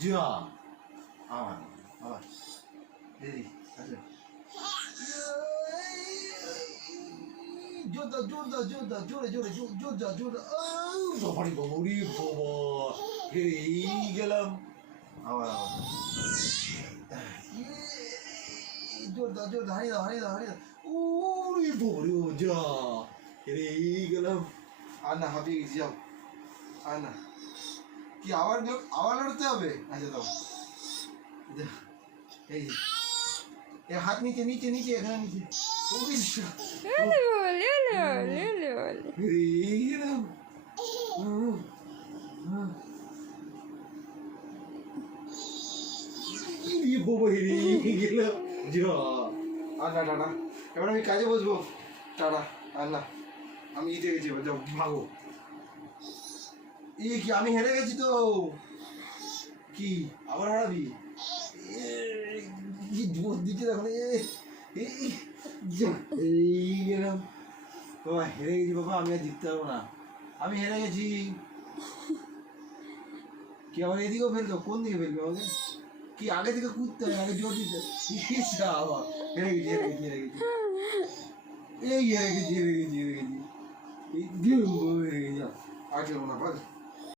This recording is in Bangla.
যা আমার আমার দিদি আচ্ছা জোরদার জোরদার জোরদার জোরে জোরে জোরদার জোরদার বাবারি বাবারি বাবা এই গেলাম আবার আবার জোরদার জোরদার হারিয়ে দাও হারিয়ে দাও হারিয়ে দাও ওরে বাবারি ও যা এই গেলাম আর না হাঁপিয়ে গেছি যাও আর না কি আবার আবার লড়তে হবে আচ্ছা দাও এই যে হাত নিচে নিচে নিচে এখানে নিচে এবার আমি কাজে বসবো টাটা আর না আমি জিতে গেছি এবার যাও ভাগো এই কি আমি হেরে গেছি তো কি আবার হারাবি কি জোর দিচ্ছে দেখো এই গেলাম বাবা হেরে গেছি বাবা আমি আর জিততে পারবো না আমি হেরে গেছি কি আবার এদিকেও ফেলতো কোন দিকে ফেলবে আমাকে কি আগে থেকে কুদতে হবে আগে জোর দিতে আবার হেরে গেছি হেরে গেছি হেরে গেছি এই হেরে গেছি হেরে গেছি হেরে গেছি এই হেরে গেছি আর খেলবো না